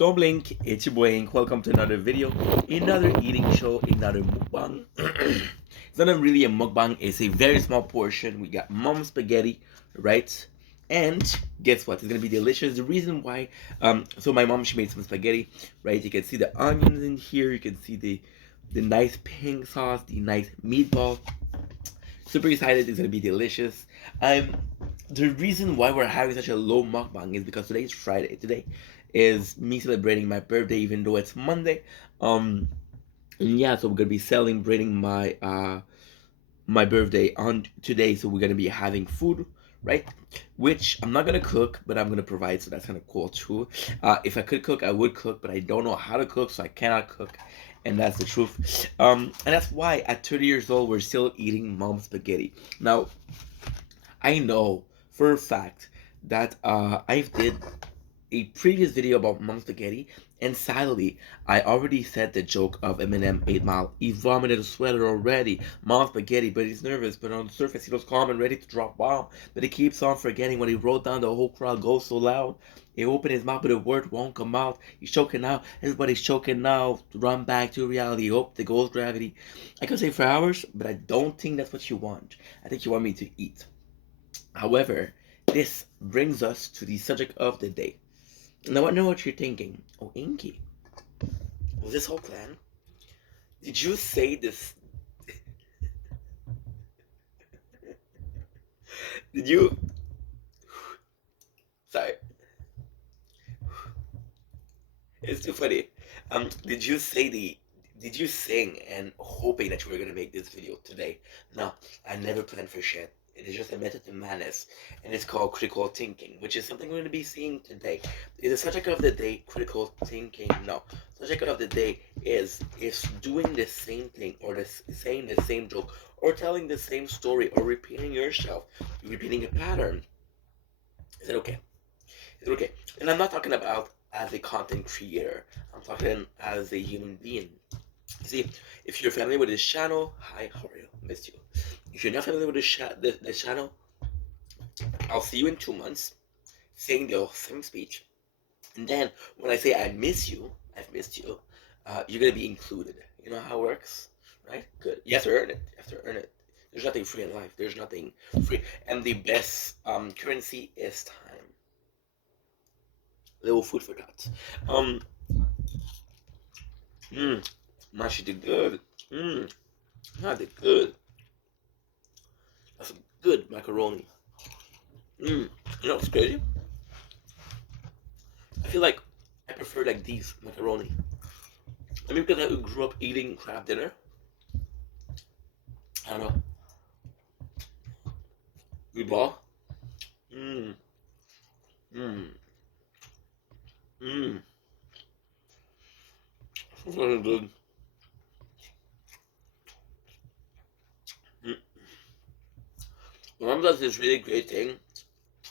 Don't blink, it's your boy Ink. Welcome to another video, another eating show, another mukbang. It's not really a mukbang, it's a very small portion. We got mom spaghetti, right? And guess what? It's gonna be delicious. The reason why, so my mom, she made some spaghetti, right? You can see the onions in here, you can see the nice pink sauce, the nice meatball. Super excited, it's gonna be delicious. The reason why we're having such a low mukbang is because today is Friday. Today is me celebrating my birthday, even though it's Monday. And yeah, so we're gonna be celebrating my birthday on today. So we're gonna be having food, right? Which I'm not gonna cook, but I'm gonna provide. So that's kind of cool too. If I could cook, I would cook, but I don't know how to cook, so I cannot cook. And that's the truth. And that's why at 30 years old, we're still eating mom spaghetti. Now, I know for a fact that I did a previous video about mom spaghetti, and sadly, I already said the joke of Eminem 8 Mile. He vomited a sweater already. Mom spaghetti, but he's nervous, but on the surface he looks calm and ready to drop bomb. But he keeps on forgetting when he wrote down the whole crowd goes so loud. He opened his mouth, but the word won't come out. He's choking now. Everybody's choking now. Run back to reality. Hope the ghost gravity. I could say for hours, but I don't think that's what you want. I think you want me to eat. However, this brings us to the subject of the day. Now I know what you're thinking. Oh, Inky, was this whole plan? Did you say this? Did you? Sorry, it's too funny. Did you say the? Did you sing and hoping that you were gonna make this video today? No, I never planned for shit. It is just a method to madness, and it's called critical thinking, which is something we're going to be seeing today. Is the subject of the day critical thinking? No. Subject of the day is doing the same thing, or saying the same joke, or telling the same story, or repeating yourself, repeating a pattern. Is it okay? Is it okay? And I'm not talking about as a content creator. I'm talking as a human being. See, if you're familiar with this channel, hi, how are you? Missed you. If you're not familiar with this channel, I'll see you in 2 months, saying the same speech. And then when I say I miss you, I've missed you, you're gonna be included. You know how it works, right? Good. You have to earn it. You have to earn it. There's nothing free in life. There's nothing free. And the best currency is time. Little food for thought. Man, she did good. I did good. That's a good macaroni. You know what's crazy? I feel like I prefer like these macaroni. I mean, because I grew up eating crab dinner. I don't know. Meatball. Mmm. Mmm. Mmm. That's really good. My mom does this really great thing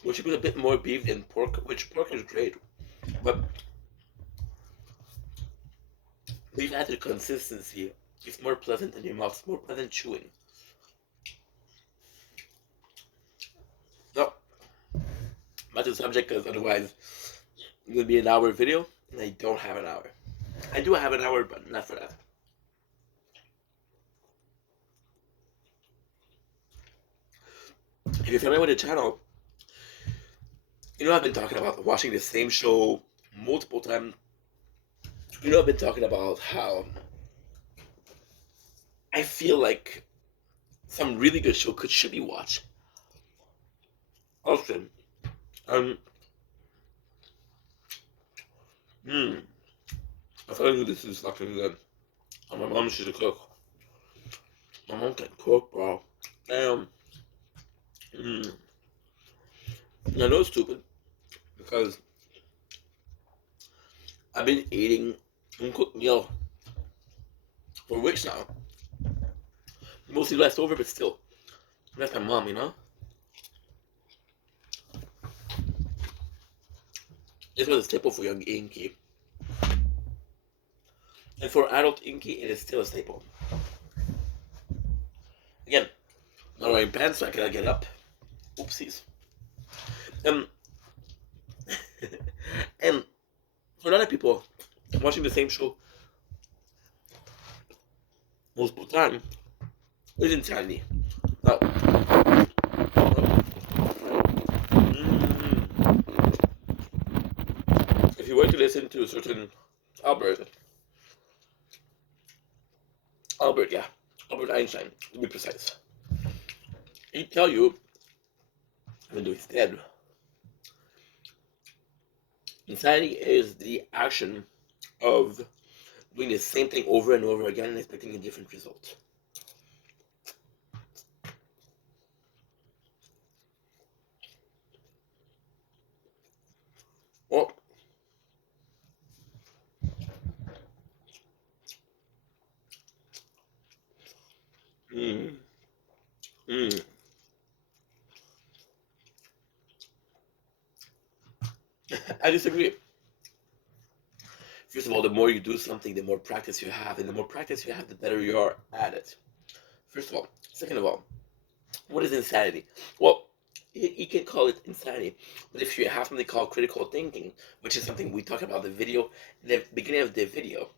where she puts a bit more beef than pork, which pork is great. But beef adds the consistency. It's more pleasant in your mouth. It's more pleasant chewing. So, back to the subject, because otherwise it's going to be an hour video, and I don't have an hour. I do have an hour, but not for that. If you're familiar with the channel, you know I've been talking about watching the same show multiple times. You know I've been talking about how I feel like some really good show should be watched often. Um, I feel like this is fucking good. And my mom, she's a cook. My mom can cook, bro. Damn. I know it's stupid because I've been eating uncooked meal for weeks now. Mostly leftover, but still. That's my mom, you know? This was a staple for young Inky. And for adult Inky, it is still a staple. Again, not wearing pants, so I cannot get up. Oopsies. And for a lot of of people watching the same show multiple times is insanity. Now, if you were to listen to a certain Albert, Albert, yeah, Albert Einstein, to be precise, he'd tell you, even though he's dead, insanity is the action of doing the same thing over and over again and expecting a different result. Well, mm, mm, I disagree. First of all, the more you do something, the more practice you have, and the more practice you have, the better you are at it. First of all. Second of all, what is insanity? Well, you can call it insanity, but if you have something called critical thinking, which is something we talked about in the video, in the beginning of the video,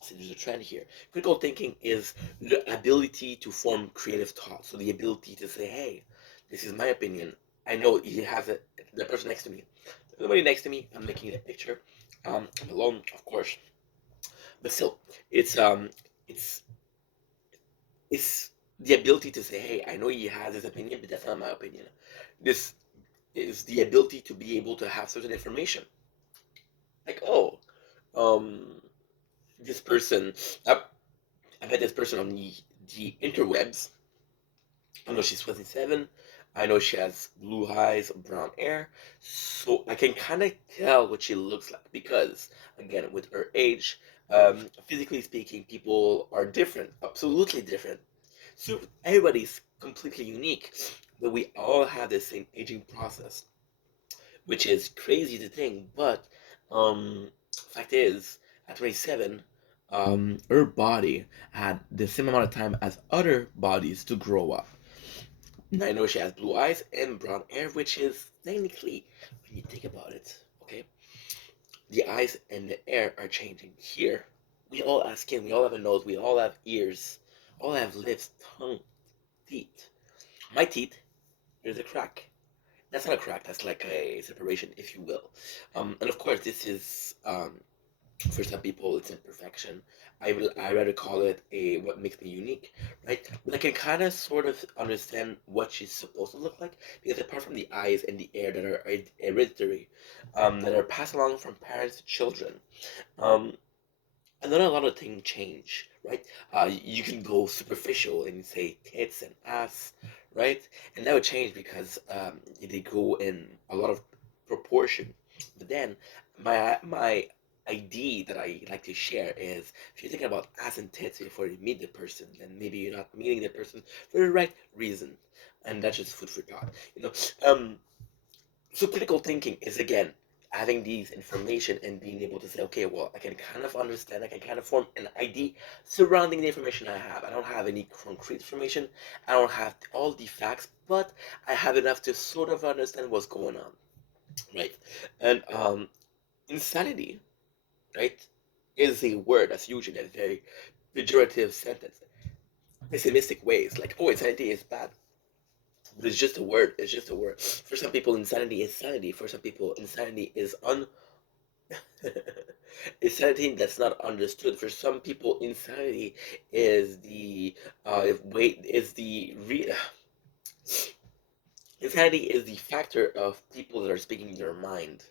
so there's a trend here. Critical thinking is the ability to form creative thought. So the ability to say, hey, this is my opinion. I know he has it, the person next to me. Nobody next to me, I'm making a picture. I'm alone, of course. But still, it's um it's it's the ability to say, hey, I know he has his opinion, but that's not my opinion. This is the ability to be able to have certain information. Like, oh, um, this person, I met this person on the interwebs. I know she's 27. I know she has blue eyes, brown hair. So I can kind of tell what she looks like because, again, with her age, physically speaking, people are different, absolutely different. So everybody's completely unique, but we all have the same aging process, which is crazy to think. But fact is, at 27, her body had the same amount of time as other bodies to grow up. And I know she has blue eyes and brown hair, which is technically, when you think about it, okay, the eyes and the hair are changing. Here, we all have skin, we all have a nose, we all have ears, all have lips, tongue, teeth. My teeth, there's a crack. That's not a crack, that's like a separation, if you will. And of course, this is for some people it's imperfection. I rather call it a what makes me unique, right? But I can kind of sort of understand what she's supposed to look like because apart from the eyes and the hair that are hereditary, that are passed along from parents to children, um, and then a lot of things change, right? You can go superficial and say tits and ass, right? And that would change because they go in a lot of proportion. But then my ID that I like to share is if you're thinking about ass and tits before you meet the person, then maybe you're not meeting the person for the right reason, and that's just food for thought, you know. So critical thinking is again having these information and being able to say, okay, well, I can kind of understand, I can kind of form an ID surrounding the information I have. I don't have any concrete information, I don't have all the facts, but I have enough to sort of understand what's going on, right? And insanity, right, is a word that's usually a very pejorative sentence, pessimistic ways, like, oh, insanity is bad. But it's just a word. It's just a word. For some people, insanity is sanity. For some people, insanity is insanity that's not understood. For some people, insanity is the wait is the insanity is the factor of people that are speaking their mind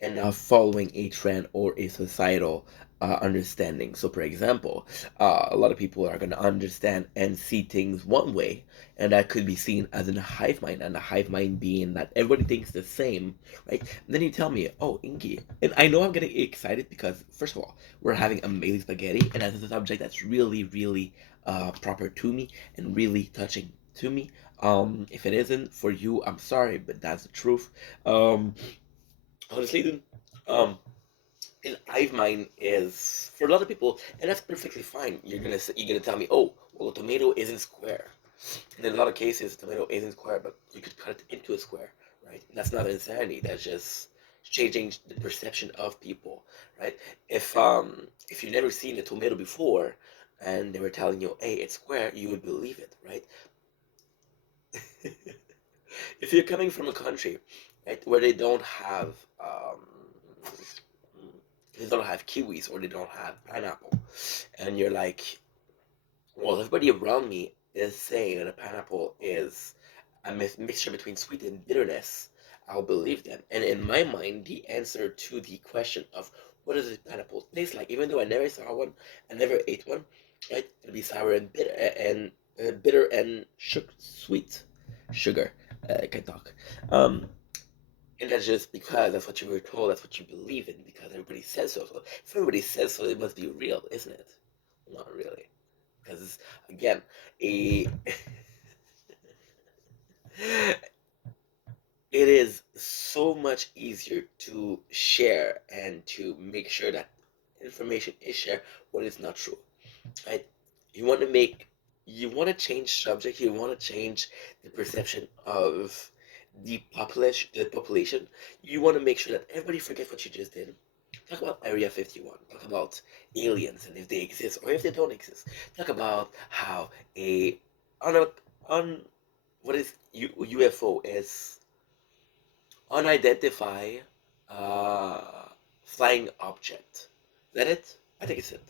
and not following a trend or a societal understanding. So, for example, a lot of people are going to understand and see things one way, and that could be seen as a hive mind, and a hive mind being that everybody thinks the same, right? And then you tell me, oh, Inky, and I know I'm getting excited because, first of all, we're having amazing spaghetti, and that's a subject that's really, really proper to me and really touching to me. If it isn't for you, I'm sorry, but that's the truth. Um, honestly, then, um, an hive mind is for a lot of people, and that's perfectly fine. You're gonna tell me, oh, well, a tomato isn't square. And in a lot of cases, a tomato isn't square, but you could cut it into a square, right? That's not insanity. That's just changing the perception of people, right? If you've never seen a tomato before and they were telling you, hey, it's square, you would believe it, right? If you're coming from a country, right, where they don't have kiwis or they don't have pineapple, and you're like, well, everybody around me is saying that a pineapple is a mixture between sweet and bitterness, I'll believe them. And in my mind, the answer to the question of what does a pineapple taste like, even though I never saw one, I never ate one, right? It'll be sour and bitter and sweet sugar. I can talk. Um, and that's just because that's what you were told, that's what you believe in, because everybody says so. So if everybody says so, it must be real, isn't it? Not really, because again, a it is so much easier to share and to make sure that information is shared when it's not true, right? You want to make, you want to change subject, you want to change the perception of the population. You want to make sure that everybody forgets what you just did. Talk about Area 51. Talk about aliens and if they exist or if they don't exist. Talk about how a on a on what is UFO is unidentified uh, flying object. Is that it? I think it's it.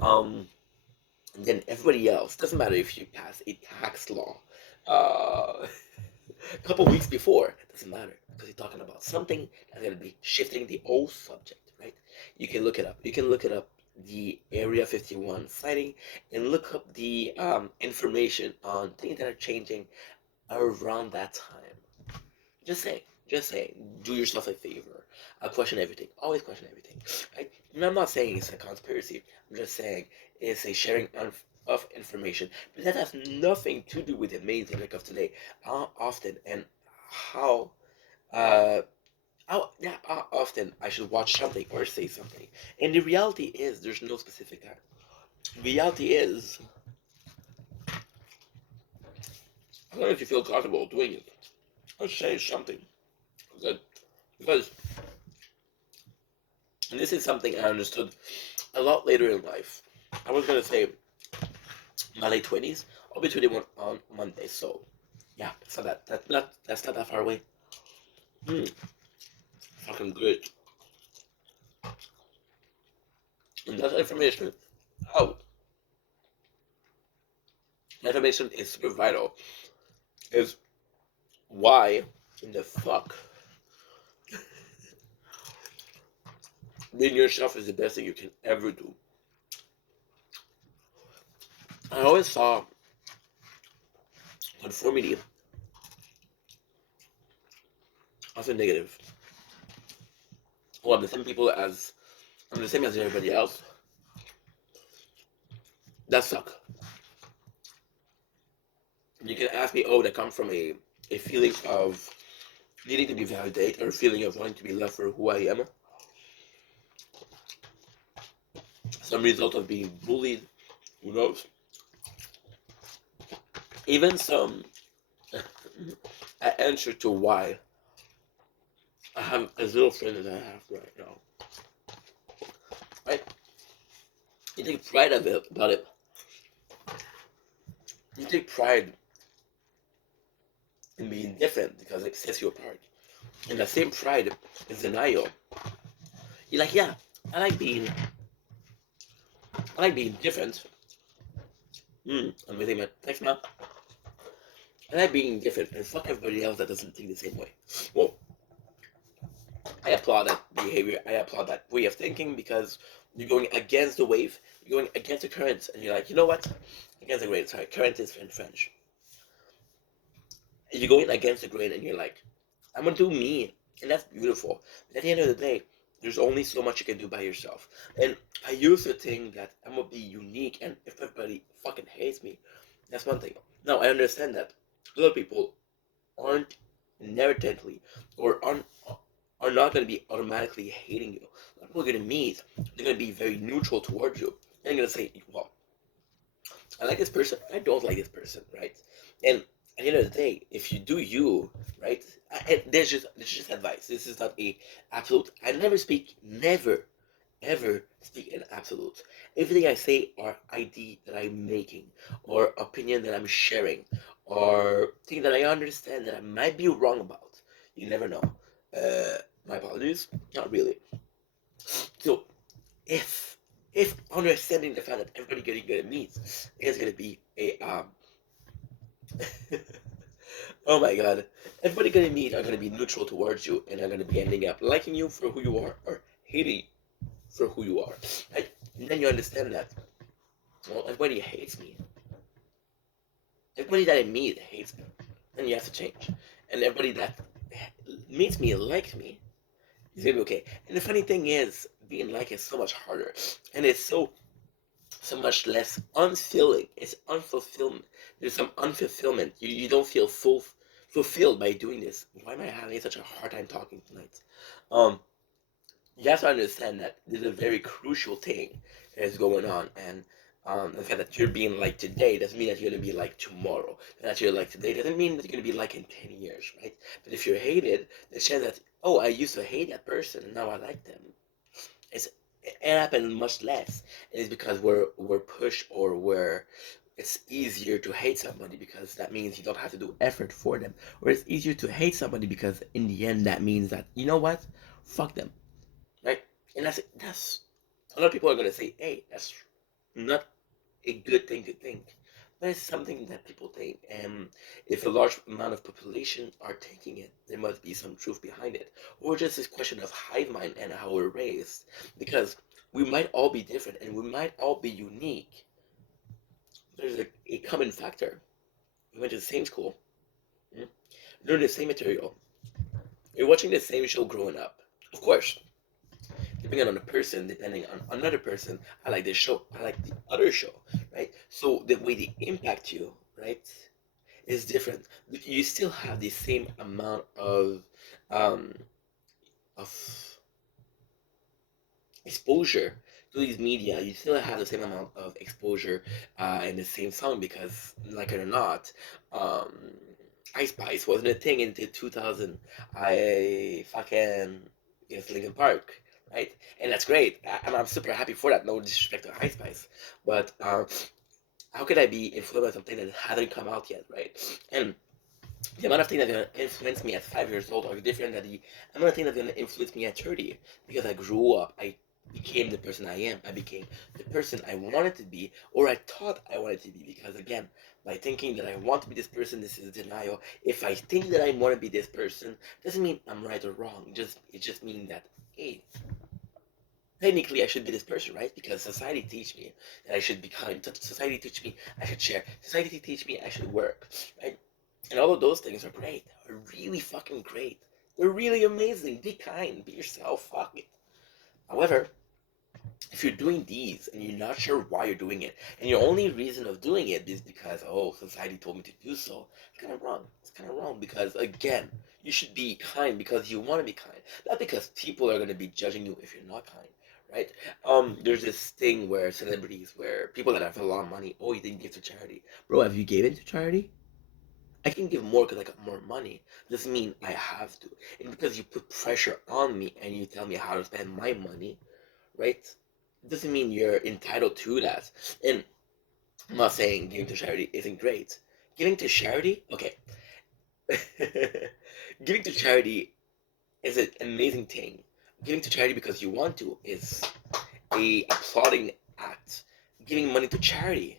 Um, and then everybody else, doesn't matter if you pass a tax law a couple weeks before, doesn't matter because you're talking about something that's going to be shifting the old subject, right? You can look it up. You can look it up, the Area 51 sighting, and look up the information on things that are changing around that time. Just saying. Just saying. Do yourself a favor. Question everything. Always question everything. Right? And I'm not saying it's a conspiracy. I'm just saying it's a sharing of information. But that has nothing to do with the main topic of today. How often and how uh how often I should watch something or say something. And the reality is there's no specific time. Reality is as long as you feel comfortable doing it or say something. Good. Because and this is something I understood a lot later in life. I was gonna say my late 20s. I'll be 21 on Monday, so yeah, it's not that's not that far away. Hmm, fucking good. And that information, oh, that information is super vital. Is why in the fuck being yourself is the best thing you can ever do. I always saw conformity as a negative. Well, I'm the same as everybody else. That suck. You can ask me, oh, that comes from a feeling of needing to be validated or a feeling of wanting to be loved for who I am. Some result of being bullied, who knows? Even some answer to why I have as little friends as I have right now. Right? You take pride of it about it. You take pride in being different because it sets you apart. And the same pride is denial. You're like, yeah, I like being I like being different. I'm waiting my text now. I like being different and fuck everybody else that doesn't think the same way. Well, I applaud that behavior. I applaud that way of thinking because you're going against the wave. You're going against the current, and you're like, you know what? Against the grain. Sorry, current is in French. You're going against the grain, and you're like, I'm gonna do me, and that's beautiful. But at the end of the day, there's only so much you can do by yourself. And I used to think that I'm gonna be unique, and if everybody fucking hates me, that's one thing. Now I understand that other people aren't inherently or are not going to be automatically hating you. People are going to meet, they're going to be very neutral towards you. And they're going to say, well, I like this person, I don't like this person, right? And at the end of the day, if you do you, right? And there's just advice. This is not a absolute. I never ever speak in absolute. Everything I say are ID that I'm making, or opinion that I'm sharing, or thing that I understand that I might be wrong about. You never know. My apologies. Not really. So if if understanding the fact that everybody getting good at meat is gonna be a oh my god, everybody gonna meet are gonna be neutral towards you and are gonna be ending up liking you for who you are or hating for who you are. Right? And then you understand that, well, everybody hates me. Everybody that I meet hates me. And you have to change. And everybody that meets me and likes me is gonna be okay. And the funny thing is, being liked is so much harder. And it's so much less unfilling. It's unfulfillment. There's some unfulfillment. You don't feel fulfilled by doing this. Why am I having such a hard time talking tonight? Um, you have to understand that this is a very crucial thing that is going on, and the fact that you're being like today doesn't mean that you're gonna be like tomorrow. That you're like today doesn't mean that you're gonna be like in 10 years, right? But if you're hated, the chance that, oh, I used to hate that person and now I like them, it's it happens much less. And it's because we're pushed, or we're it's easier to hate somebody because that means you don't have to do effort for them, or it's easier to hate somebody because in the end that means that, you know what, fuck them, right? And that's a lot of people are gonna say, hey, that's not a good thing to think, but it's something that people think. And if a large amount of population are taking it, there must be some truth behind it, or just this question of hive mind and how we're raised, because we might all be different and we might all be unique. There's a common factor. We went to the same school, mm, learned the same material, we're watching the same show growing up. Of course, depending on a person, depending on another person, I like this show, I like the other show, right? So the way they impact you, right, is different. But you still have the same amount um of exposure to these media. You still have the same amount of exposure in the same song, because, like it or not, um, Ice Spice wasn't a thing until 2000. I fucking guess Linkin Park, right? And that's great, and I'm super happy for that. No disrespect to Ice Spice, but how could I be influenced by something that hasn't come out yet, right? And the amount of things that are gonna influence me at 5 years old are different than the amount of things that are gonna influence me at 30. Because I grew up, I became the person I am. I became the person I wanted to be, or I thought I wanted to be. Because again, by thinking that I want to be this person, this is denial. If I think that I want to be this person, doesn't mean I'm right or wrong. It just means that, hey, technically I should be this person, right? Because society teach me that I should be kind. Society teach me I should share. Society teach me I should work, right? And all of those things are great. Are really fucking great. They're really amazing. Be kind. Be yourself. Fuck it. However, if you're doing these and you're not sure why you're doing it, and your only reason of doing it is because, oh, society told me to do so, it's kind of wrong. It's kind of wrong, because again, you should be kind because you want to be kind, not because people are going to be judging you if you're not kind, right? There's this thing where celebrities, where people that have a lot of money, oh, you didn't give to charity, bro. Have you given to charity? I can give more because I got more money. Doesn't mean I have to. And because you put pressure on me and you tell me how to spend my money, right? Doesn't mean you're entitled to that. And I'm not saying giving to charity isn't great. Giving to charity, okay. Giving to charity is an amazing thing. Giving to charity because you want to is a applauding act. Giving money to charity,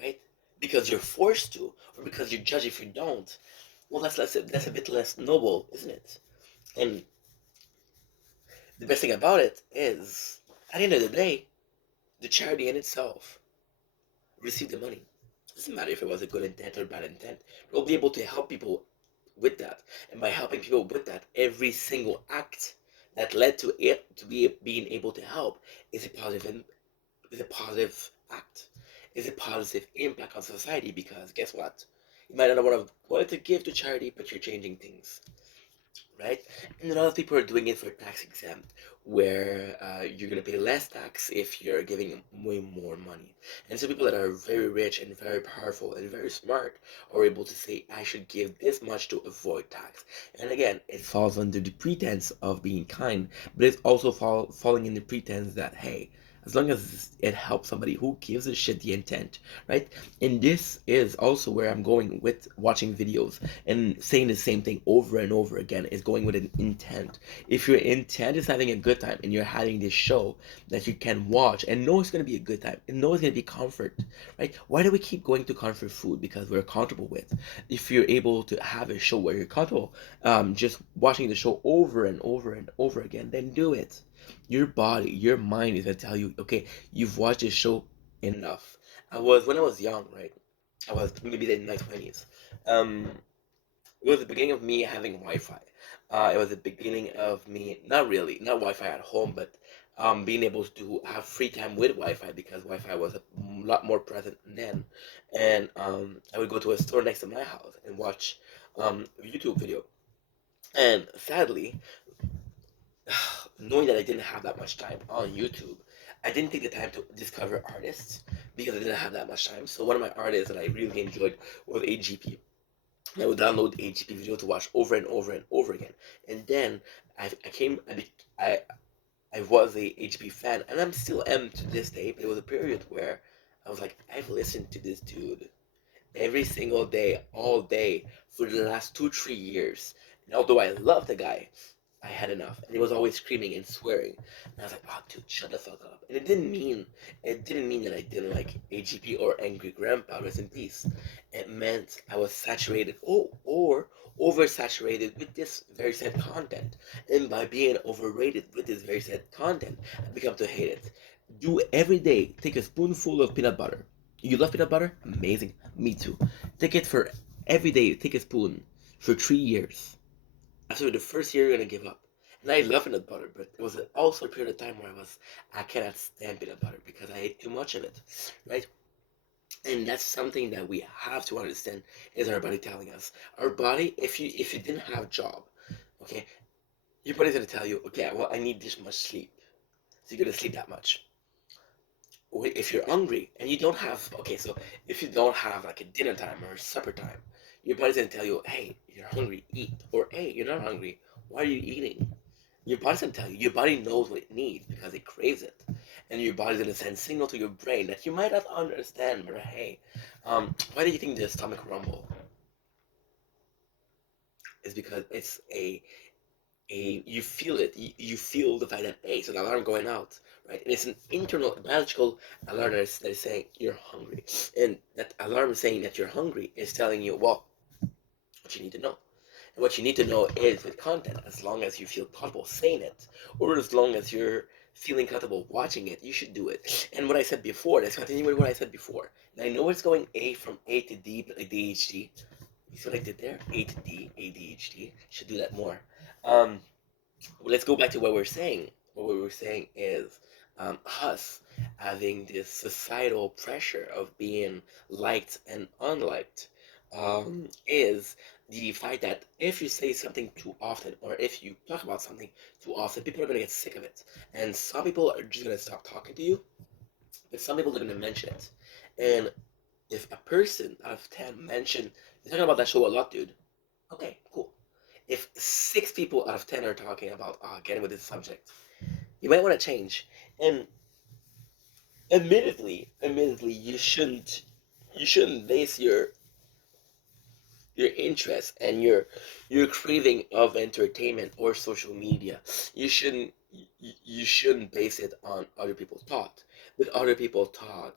right? Because you're forced to, or because you judge if you don't. Well, that's a bit less noble, isn't it? And the best thing about it is, at the end of the day, the charity in itself received the money. It doesn't matter if it was a good intent or bad intent. We'll be able to help people with that, and by helping people with that, every single act that led to it to be being able to help is a positive act, is a positive impact on society. Because guess what? You might not want to give to charity, but you're changing things. right? And a lot of people are doing it for tax exempt, where you're gonna pay less tax if you're giving them way more money. And so people that are very rich and very powerful and very smart are able to say, I should give this much to avoid tax. And again, it falls under the pretense of being kind, but it's also falling in the pretense that, hey, as long as it helps somebody, who gives a shit the intent, right? And this is also where I'm going with watching videos and saying the same thing over and over again, is going with an intent. If your intent is having a good time and you're having this show that you can watch and know it's going to be a good time and know it's going to be comfort, right? Why do we keep going to comfort food? Because we're comfortable with. If you're able to have a show where you're comfortable, just watching the show over and over and over again, then do it. Your body, your mind is going to tell you, okay, you've watched this show enough. When I was young, right? I was maybe in my 20s. Um, it was the beginning of me having Wi-Fi. It was the beginning of me, not really, not Wi-Fi at home, but being able to have free time with Wi-Fi, because Wi-Fi was a lot more present then. And I would go to a store next to my house and watch a YouTube video. And sadly, knowing that I didn't have that much time on YouTube, I didn't take the time to discover artists because I didn't have that much time. So one of my artists that I really enjoyed was AGP. I would download AGP video to watch over and over and over again. And then I came, I, I was a HB fan, and I'm still am to this day. But it was a period where I was like, I've listened to this dude every single day, all day, for the last 2, 3 years. And although I love the guy, I had enough. And he was always screaming and swearing. And I was like, oh, dude, shut the fuck up. And it didn't mean that I didn't like AGP or Angry Grandpa, rest in peace. It meant I was saturated, or oversaturated with this very sad content. And by being overrated with this very sad content, I become to hate it. Do every day, take a spoonful of peanut butter. You love peanut butter? Amazing. Me too. Take it for every day, take a spoon for 3 years. After the first year, you're gonna give up. And I love peanut butter, but it was also a period of time where I cannot stand peanut butter because I ate too much of it, right? And that's something that we have to understand, is our body telling us. Our body, if you didn't have job, okay, your body's gonna tell you, okay, well, I need this much sleep, so you're gonna sleep that much. If you're hungry and you don't have, okay, so if you don't have like a dinner time or supper time, your body's gonna tell you, hey, you're hungry, eat. Or hey, you're not hungry, why are you eating? Your body's gonna tell you. Your body knows what it needs because it craves it, and your body's gonna send signal to your brain that you might not understand. But hey, why do you think the stomach rumble? It's because it's a you feel it. You feel the fact that, hey, it's an alarm going out, right? And it's an internal biological alarm that is saying you're hungry, and that alarm saying that you're hungry is telling you, well, what you need to know. And what you need to know is with content, as long as you feel comfortable saying it, or as long as you're feeling comfortable watching it, you should do it. And what I said before, let's continue with what I said before. And I know it's going A from A to D, but like ADHD. You see what I did there? A to D, ADHD. Should do that more. Um, well, let's go back to what we're saying. What we were saying is us having this societal pressure of being liked and unliked, is the fact that if you say something too often, or if you talk about something too often, people are going to get sick of it. And some people are just going to stop talking to you, but some people are going to mention it. And if a person out of 10 mention, you're talking about that show a lot, dude. Okay, cool. If 6 people out of 10 are talking about getting with this subject, you might want to change. And admittedly, you shouldn't base your interest and your craving of entertainment or social media. You shouldn't base it on other people's thought. But other people's thought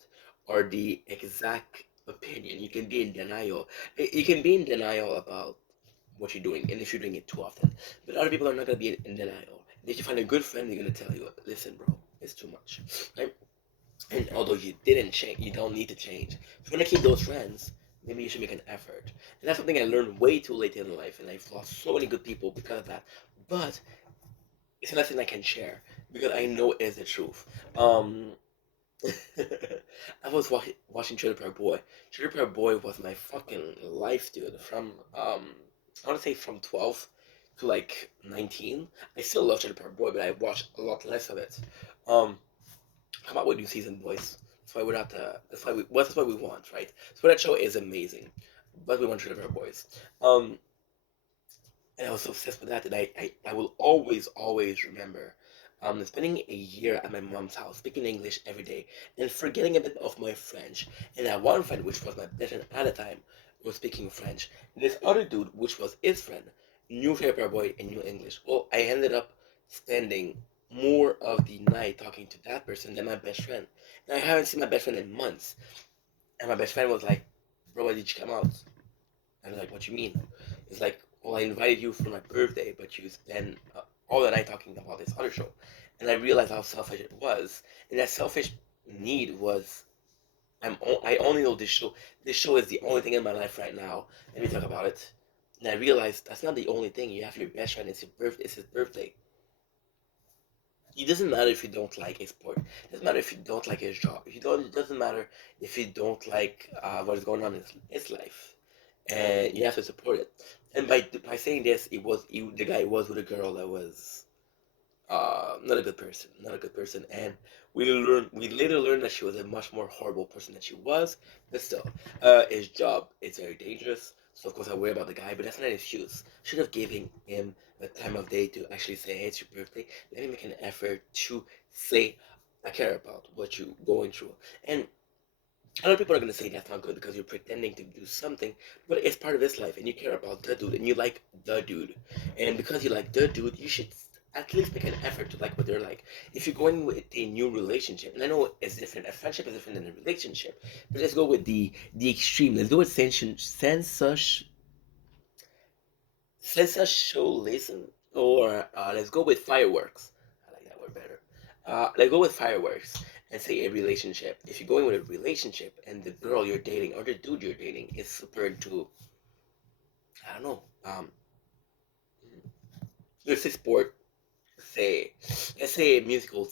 are the exact opinion. You can be in denial. You can be in denial about what you're doing, and if you're doing it too often. But other people are not gonna be in denial. And if you find a good friend, they're gonna tell you, "Listen, bro, it's too much." Right? And although you didn't change, you don't need to change. If you wanna keep those friends, maybe you should make an effort. And that's something I learned way too late in life, and I've lost so many good people because of that. But it's nothing I can share because I know it is the truth. Um, I was watching Trailer Park Boy. Trailer Park Boy was my fucking life, dude. From I want to say from 12 to like 19. I still love Cherry Pepper Boy, but I watch a lot less of it. Um, Come out with new season, boys. That's why we're not. That's why we want, right? So that show is amazing, but we want Cherry Pepper Boys. Um, and I was so obsessed with that that I will always remember spending a year at my mom's house speaking English every day and forgetting a bit of my French. And that one friend, which was my best friend at the time, was speaking French. And this other dude, which was his friend, knew Paper Boy and knew English. Well, I ended up spending more of the night talking to that person than my best friend. And I haven't seen my best friend in months. And my best friend was like, "Bro, why did you come out?" I was like, "What you mean?" It's like, "Well, I invited you for my birthday, but you spend all the night talking about this other show." And I realized how selfish it was. And that selfish need was, I only know this show. This show is the only thing in my life right now. Let me talk about it. And I realized that's not the only thing. You have your best friend. It's his birthday. It doesn't matter if you don't like his sport. It doesn't matter if you don't like his job. If you don't, it doesn't matter if you don't like what is going on in his life. And you have to support it. And by saying this, the guy was with a girl that was not a good person, not a good person. And we later learned that she was a much more horrible person than she was. But still, his job is very dangerous. So of course I worry about the guy, but that's not an excuse. Should have given him the time of day to actually say, "Hey, it's your birthday. Let me make an effort to say I care about what you're going through." And a lot of people are gonna say that's not good because you're pretending to do something, but it's part of his life, and you care about the dude, and you like the dude, and because you like the dude, you should at least make an effort to like what they're like. If you're going with a new relationship, and I know it's different, a friendship is different than a relationship, but let's go with the extreme. Let's go with sensationalism, or let's go with fireworks. I like that word better. Let's go with fireworks and say a relationship. If you're going with a relationship and the girl you're dating or the dude you're dating is super into, I don't know, let's say sport, say let's say a musical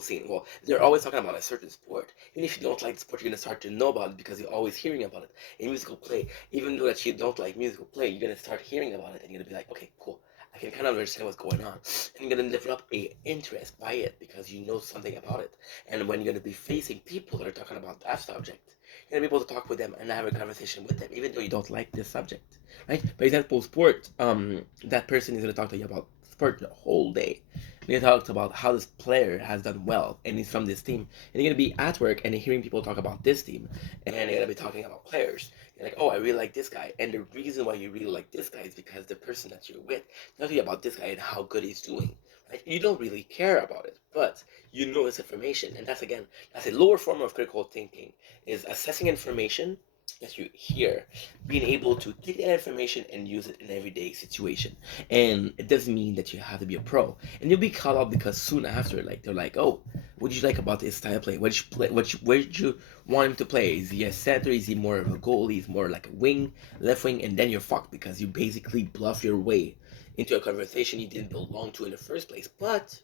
scene. Well, they're always talking about a certain sport. Even if you don't like the sport, you're gonna start to know about it because you're always hearing about it. In musical play, even though that you don't like musical play, you're gonna start hearing about it and you're gonna be like, "Okay, cool, I can kind of understand what's going on," and you're gonna develop a interest by it because you know something about it. And when you're gonna be facing people that are talking about that subject, you're gonna be able to talk with them and have a conversation with them, even though you don't like this subject, right? For example, sport. That person is gonna talk to you about sport the whole day. We talked about how this player has done well and he's from this team. And you're gonna be at work and hearing people talk about this team, and you're gonna be talking about players. You're like, "Oh, I really like this guy," and the reason why you really like this guy is because the person that you're with tells you about this guy and how good he's doing. Right? You don't really care about it, but you know this information, and that's a lower form of critical thinking. Is assessing information that you hear, being able to take that information and use it in everyday situation. And it doesn't mean that you have to be a pro. And you'll be caught up because soon after, like they're like, "Oh, what did you like about this style of play? What did you play? Where did you want him to play? Is he a center? Is he more of a goalie? Is he more like a wing, left wing?" And then you're fucked because you basically bluff your way into a conversation you didn't belong to in the first place. But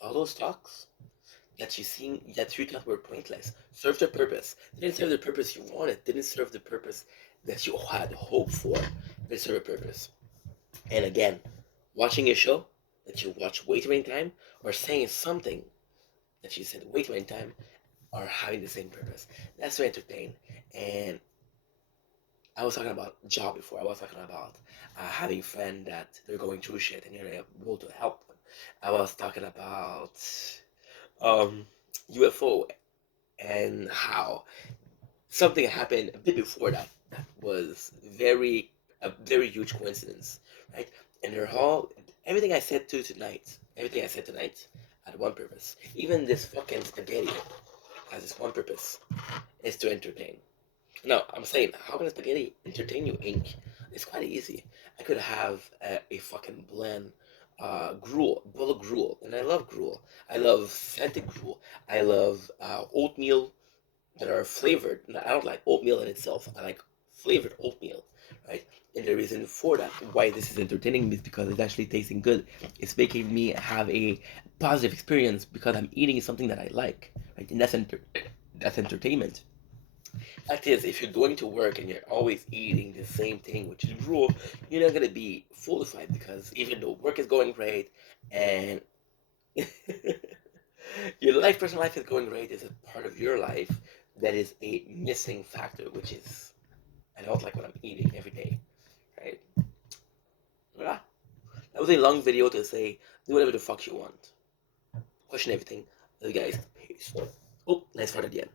all those talks that you thought were pointless served their purpose. They didn't serve the purpose you wanted. Didn't serve the purpose that you had hoped for. They serve a purpose. And again, watching a show that you watch way too many times, or saying something that you said way too many times, are having the same purpose. That's to entertain. And I was talking about job before. I was talking about having friends that they're going through shit and you're able to help them. I was talking about um, UFO and how something happened a bit before that that was a very huge coincidence, right? And they're all everything I said to tonight, everything I said tonight had one purpose. Even this fucking spaghetti has this one purpose: is to entertain. No, I'm saying, how can a spaghetti entertain you, Ink? It's quite easy. I could have a fucking bland bowl of gruel, and I love gruel. I love scented gruel. I love oatmeal that are flavored. I don't like oatmeal in itself. I like flavored oatmeal, right? And the reason for that, why this is entertaining me, is because it's actually tasting good. It's making me have a positive experience because I'm eating something that I like, right? And that's entertainment. Fact is, if you're going to work and you're always eating the same thing, which is raw, you're not gonna be fullified because even though work is going great and your life, personal life is going great, is a part of your life that is a missing factor, which is I don't like what I'm eating every day, right? Yeah. That was a long video to say do whatever the fuck you want, question everything. Love you guys. Peace. Oh, nice fart at the end.